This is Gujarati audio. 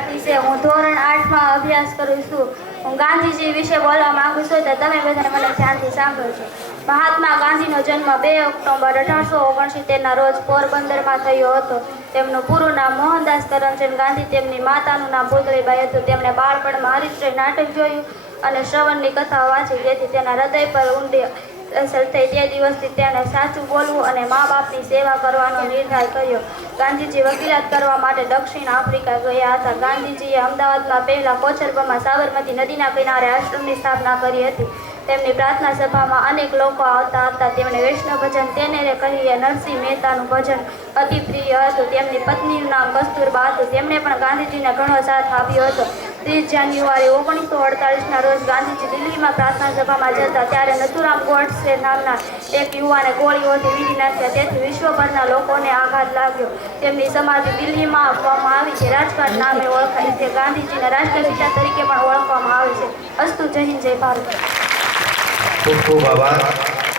વિદ્યાર્થી છે, હું ધોરણ 8માં અભ્યાસ કરું છું. હું ગાંધીજી વિશે બોલવા માંગુ છું તો તમે બધા મને ધ્યાનથી સાંભળજો. મહાત્મા ગાંધીનો જન્મ 2 ઓક્ટોબર 1869ના રોજ પોરબંદરમાં થયો હતો. તેમનું પૂરું નામ મોહનદાસ કરમચંદ ગાંધી. તેમની માતાનું નામ પુતળીબાઈ હતું. તેમણે બાળપણમાં હરિશ્ચંદ્ર નાટક જોયું અને શ્રવણની કથા વાંચી, જેથી તેના હૃદય પર ઊંડી અસર થઈ. તે દિવસથી તેણે સાચું બોલવું અને મા બાપની સેવા કરવાનો નિર્ણય કર્યો. ગાંધીજી વકીલાત કરવા માટે દક્ષિણ આફ્રિકા ગયા હતા. ગાંધીજીએ અમદાવાદમાં પહેલા કોચરબામાં સાબરમતી નદીના કિનારે આશ્રમની સ્થાપના કરી હતી. તેમની પ્રાર્થના સભામાં અનેક લોકો આવતા હતા. તેમણે વૈષ્ણવ ભજન તેનેરે કહીએ નરસિંહ મહેતાનું ભજન અતિ પ્રિય હતું. તેમની પત્નીનું નામ કસ્તુરબા હતું. તેમણે પણ ગાંધીજીને ઘણો સાથ આપ્યો હતો. 30 જાન્યુઆરી 1948ના રોજ ગાંધીજી દિલ્હીમાં પ્રાર્થના સભામાં જતા ત્યારે નથુરામ ગોડસે નામના એક યુવાને ગોળીઓથી વીંટી નાખ્યા. તેથી વિશ્વભરના લોકોને આઘાત લાગ્યો. તેમની સમાધિ દિલ્હીમાં આપવામાં આવી છે. રાજઘાટ નામે ઓળખાય છે. ગાંધીજીના રાષ્ટ્રપિતા તરીકે પણ ઓળખવામાં આવે છે. અસ્તુ. જય હિન્દ, જય ભારત. ખૂબ ખૂબ આભાર.